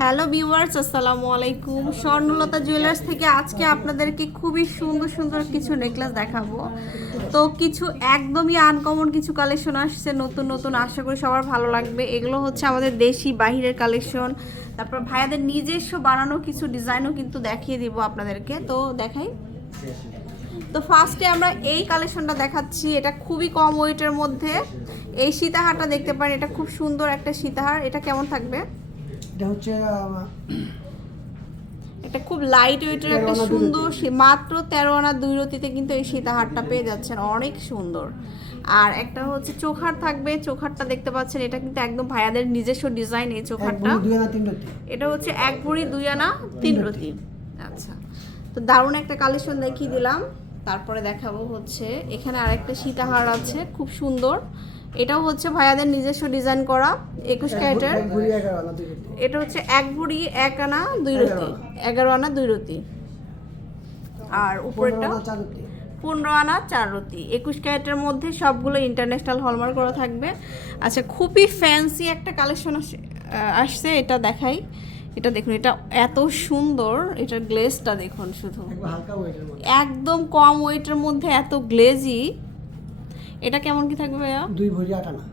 Hello viewers, আসসালামু আলাইকুম। স্বর্ণলতা jewellers থেকে আজকে আপনাদেরকে খুবই সুন্দর সুন্দর কিছু নেকলেস দেখাবো। তো কিছু একদমই আনকমন কিছু কালেকশন আসছে, নতুন নতুন, আশা করি সবার ভালো লাগবে। এগুলো হচ্ছে আমাদের দেশি বাহিরের কালেকশন তারপর ভাইয়াদের নিজস্ব বানানো কিছু ডিজাইনও কিন্তু দেখিয়ে দিব আপনাদেরকে। তো দেখাই। তো ফার্স্টে আমরা এই কালেকশনটা দেখাচ্ছি। এটা খুবই কম ওয়েটের মধ্যে। এই সীতাহারটা দেখতে পারেন, এটা খুব সুন্দর একটা সীতাহার। এটা কেমন থাকবে? এটা হচ্ছে একটা খুব লাইট ওয়েটের একটা 13 আনা দুই সুন্দর মাত্র তেরো আনা দুই রতিতে কিন্তু এই সীতাহারটা পেয়ে যাচ্ছেন অনেক সুন্দর। আর একটা হচ্ছে চোখার থাকবে চোখারটা দেখতে পাচ্ছেন এটা কিন্তু একদম ভাইয়াদের নিজস্ব ডিজাইন এই চোখারটা। এটা হচ্ছে এক ভরি দুই আনা তিন রতি। আচ্ছা। তো দারুণ একটা কালেকশন দেখিয়ে দিলাম। তারপরে দেখাবো হচ্ছে এখানে আরেকটা সীতাহার আছে খুব সুন্দর। এটাও হচ্ছে ভাইয়াদের নিজস্ব ডিজাইন করা একুশ এক ক্যারেটের। এটা হচ্ছে এক ভরি এক আনা দুই রতি এগারো আনা দুই রতি আর উপরেরটা? পনেরো আনা চার রতি একুশ ক্যারেটের মধ্যে সবগুলো ইন্টারন্যাশনাল হলমার্ক করা থাকবে। আচ্ছা খুবই ফ্যান্সি একটা কালেকশন আসছে এটা দেখাই। এটা দেখুন এটা এত সুন্দর এটার গ্লেজটা দেখুন শুধু। একদম কম ওয়েটের মধ্যে এত গ্লেজি এটা কেমন কি থাকবে ভাইয়া? দুই ভরি আটানা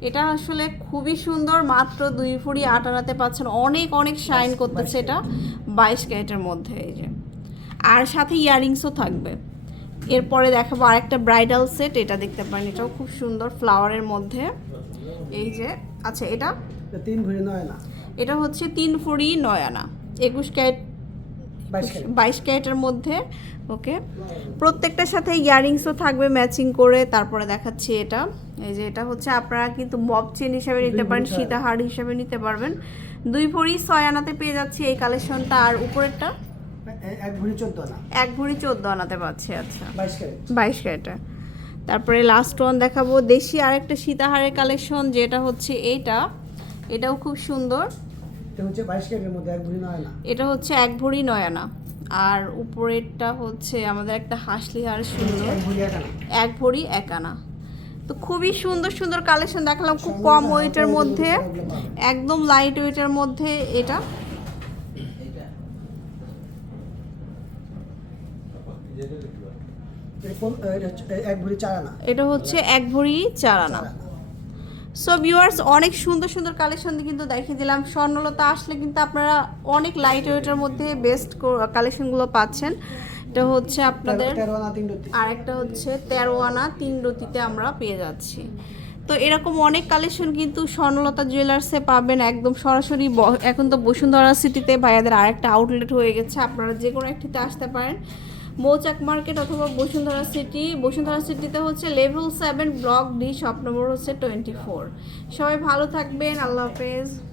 এটা আসলে খুবই সুন্দর মাত্র দুই ফুড়ি আট আনাতে পাচ্ছেন। অনেক অনেক শাইন করতেছে এটা। বাইশ ক্যারেটের মধ্যে এই যে। আর সাথে ইয়ারিংসও থাকবে। এরপরে দেখাবো আরেকটা ব্রাইডাল সেট এটা দেখতে পারেন। এটাও খুব সুন্দর ফ্লাওয়ারের মধ্যে। এই যে আচ্ছা এটা? এটা তিন ভরি নয় আনা। এটা হচ্ছে তিন ফুড়ি নয় আনা। একুশ ক্যারেট বাইশ ক্যারেট। ক্যারেটের মধ্যে ওকে। প্রত্যেকটার সাথে ইয়ারিংসও থাকবে ম্যাচিং করে তারপরে দেখাচ্ছি এটা। এই যে এটা হচ্ছে আপনারা কিন্তু মব চেন হিসাবে নিতে পারেন সীতাহার হিসাবে নিতে পারবেন। দুই ভরি ছয় আনাতে পেয়ে যাচ্ছি এই কালেকশনটা আর উপরেরটা? এক ভরি চোদ্দ আনা। এক ভরি চোদ্দ আনাতে পাচ্ছি আচ্ছা। বাইশ ক্যারেট। বাইশ ক্যারেটে। তারপরে লাস্ট ওয়ান দেখাবো। দেশি আরেকটা সীতাহারের কালেকশন যেটা হচ্ছে এইটা। এটাও খুব সুন্দর। এটা হচ্ছে বাইশ ক্যারেটের মধ্যে এক ভরি নয় আনা এটা হচ্ছে এক ভরি নয় আনা আর উপরেরটা হচ্ছে আমাদের একটা হাসলি হার সুন্দর। এক ভরি এক আনা তো খুবই সুন্দর সুন্দর কালেকশন দেখালাম খুব কম ওয়েটের মধ্যে। একদম লাইট ওয়েটের মধ্যে এটা। এটা হচ্ছে এক ভরি চার আনা। সো ভিউয়ার্স অনেক সুন্দর সুন্দর কালেকশন কিন্তু দেখিয়ে দিলাম। স্বর্ণলতা আসলে কিন্তু আপনারা অনেক লাইট ওয়েটের মধ্যে বেস্ট কালেকশনগুলো পাচ্ছেন। এটা হচ্ছে আপনাদের আর একটা হচ্ছে তেরো আনা তিন রতিতে আমরা পেয়ে যাচ্ছি। তো এরকম অনেক কালেকশন কিন্তু স্বর্ণলতা জুয়েলার্সে পাবেন একদম সরাসরি এখন তো বসুন্ধরা সিটিতে ভাইয়াদের আরেকটা আউটলেট হয়ে গেছে। আপনারা যে কোনো একটিতে আসতে পারেন। মৌচাক মার্কেট অথবা বসুন্ধরা সিটি। বসুন্ধরা সিটিতে হচ্ছে level seven block D, shop number হচ্ছে টোয়েন্টি ফোর। সবাই ভালো থাকবেন, আল্লাহ হাফেজ।